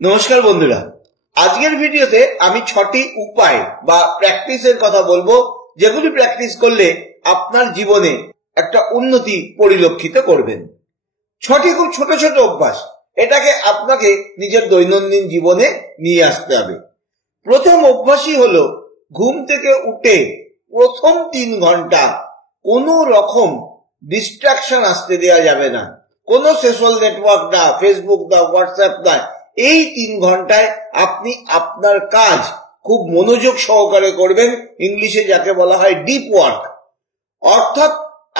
নমস্কার বন্ধুরা, আজকের ভিডিওতে আমি 6টি উপায় বা প্র্যাকটিসের কথা বলবো, যেগুলি প্র্যাকটিস করলে আপনার জীবনে একটা উন্নতি পরিলক্ষিত করবেন। 6টি খুব ছোট ছোট অভ্যাস, এটাকে আপনাকে নিজের দৈনন্দিন জীবনে নিয়ে আসতে হবে। প্রথম অভ্যাসই হলো ঘুম থেকে উঠে প্রথম 3 ঘন্টা কোনো রকম ডিস্ট্রাকশন আসতে দেওয়া যাবে না। কোনো সোশ্যাল নেটওয়ার্ক না, ফেসবুক না, হোয়াটসঅ্যাপ না। এই 3 ঘন্টায় আপনি আপনার কাজ খুব মনোযোগ সহকারে করবেন, ইংলিশে যাকে বলা হয় ডিপ ওয়ার্ক। অর্থাৎ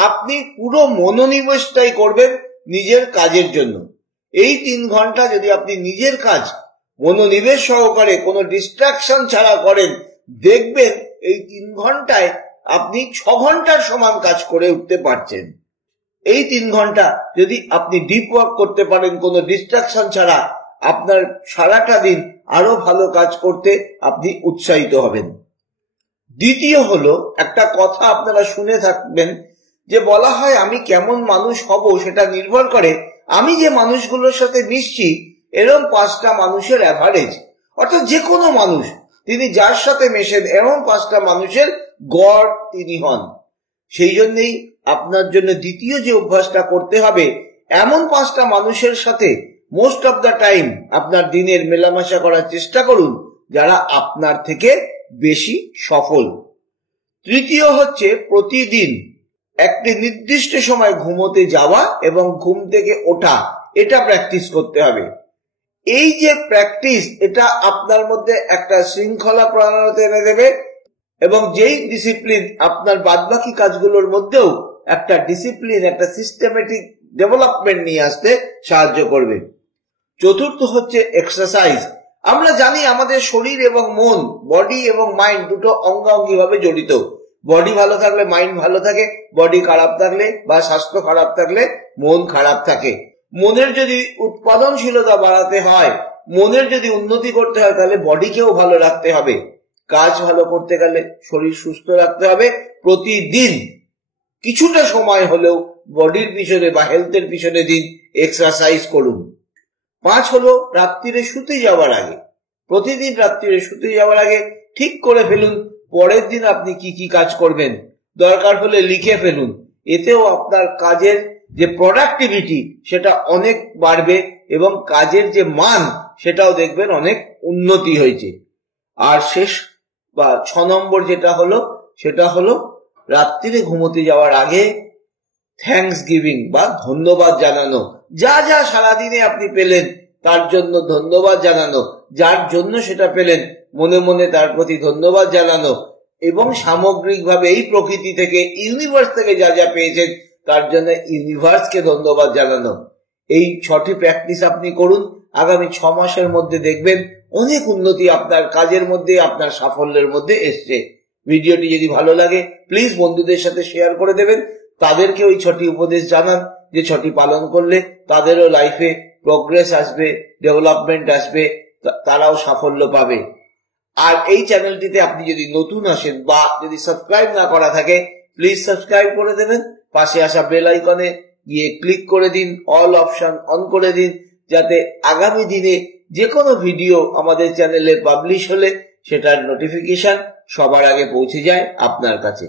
আপনি পুরো মনোনিবেশটাই করবেন নিজের কাজের জন্য। এই 3 ঘন্টা যদি আপনি নিজের কাজ মনোনিবেশ সহকারে কোনো ডিস্ট্রাকশন ছাড়া করেন, দেখবেন এই 3 ঘন্টায় আপনি 6 ঘন্টার সমান কাজ করে উঠতে পারছেন। এই 3 ঘন্টা যদি আপনি ডিপ ওয়ার্ক করতে পারেন কোনো ডিস্ট্রাকশন ছাড়া, আপনার সারাটা দিন আরো ভালো কাজ করতে আপনি উৎসাহিত হবেন। দ্বিতীয় হলো, একটা কথা আপনারা শুনে থাকবেন যে বলা হয় আমি কেমন মানুষ হব সেটা নির্ভর করে আমি যে মানুষগুলোর সাথে মিশছি এরকম 5টা মানুষের অ্যাভারেজ। অর্থাৎ যে কোনো মানুষ তিনি যার সাথে মেশেন এরকম 5টা মানুষের গড় তিনি হন। সেই জন্যই আপনার জন্য দ্বিতীয় যে অভ্যাসটা করতে হবে, এমন 5টা মানুষের সাথে মোস্ট অফ দ্য টাইম আপনার দিনের মেলামেশা করার চেষ্টা করুন যারা আপনার থেকে বেশি সফল। তৃতীয় হচ্ছে প্রতিদিন একটি নির্দিষ্ট সময় ঘুমোতে যাওয়া এবং ঘুম থেকে ওঠা, এটা প্র্যাকটিস করতে হবে। এই যে প্র্যাকটিস, এটা আপনার মধ্যে একটা শৃঙ্খলা প্রণয়তে এনে দেবে এবং যেই ডিসিপ্লিন আপনার বাদবাকি কাজগুলোর মধ্যেও একটা ডিসিপ্লিন, একটা সিস্টেমেটিক ডেভেলপমেন্ট নিয়ে আসতে সাহায্য করবে। চতুর্থ হচ্ছে এক্সারসাইজ। আমরা জানি আমাদের শরীর এবং মন, বডি এবং মাইন্ড দুটো অঙ্গাঙ্গি ভাবে জড়িত। বডি ভালো থাকলে মাইন্ড ভালো থাকে, বডি খারাপ থাকলে বা স্বাস্থ্য খারাপ থাকলে মন খারাপ থাকে। মনের যদি উৎপাদনশীলতা বাড়াতে হয়, মনের যদি উন্নতি করতে হয়, তাহলে বডিকেও ভালো রাখতে হবে। কাজ ভালো করতে গেলে শরীর সুস্থ রাখতে হবে। প্রতিদিন কিছুটা সময় হলেও বডির পিছনে বা হেলথের পিছনে দিন, এক্সারসাইজ করুন। 5 হলো রাত্রিরে শুতে যাওয়ার আগে, প্রতিদিন রাত্রিরে শুতে যাওয়ার আগে ঠিক করে ফেলুন পরের দিন আপনি কি কি কাজ করবেন। দরকার হলে লিখে ফেলুন, এতেও আপনার কাজের যে প্রোডাক্টিভিটি সেটা অনেক বাড়বে এবং কাজের যে মান সেটাও দেখবেন অনেক উন্নতি হয়েছে। আর শেষ বা 6 নম্বর যেটা হলো, সেটা হলো রাত্রিরে ঘুমোতে যাওয়ার আগে থ্যাঙ্কস গিভিং বা ধন্যবাদ জানানো। যা যা সারাদিনে আপনি পেলেন তার জন্য ধন্যবাদ জানানো, যার জন্য সেটা পেলেন মনে মনে তার প্রতি ধন্যবাদ জানানো এবং সামগ্রিকভাবে এই প্রকৃতি থেকে, ইউনিভার্স থেকে যা যা পেয়েছেন তার জন্য ইউনিভার্সকে ধন্যবাদ জানানো। এই 6টি প্র্যাকটিস আপনি করুন, আগামী 6 মাসের মধ্যে দেখবেন অনেক উন্নতি আপনার কাজের মধ্যে, আপনার সাফল্যের মধ্যে এসছে। ভিডিওটি যদি ভালো লাগে প্লিজ বন্ধুদের সাথে শেয়ার করে দেবেন, তাদেরকে ওই 6টি উপদেশ জানান যে 6টি পালন করলে তাদেরও লাইফে প্রোগ্রেস আসবে, ডেভেলপমেন্ট আসবে, তারাও সাফল্য পাবে। আর এই চ্যানেলটিতে আপনি যদি নতুন আসেন বা যদি সাবস্ক্রাইব না করা থাকে, প্লিজ সাবস্ক্রাইব করে দেবেন। পাশে আসা বেল আইকনে গিয়ে ক্লিক করে দিন, অল অপশন অন করে দিন, যাতে আগামী দিনে যে কোনো ভিডিও আমাদের চ্যানেলে পাবলিশ হলে সেটার নোটিফিকেশন সবার আগে পৌঁছে যায় আপনার কাছে।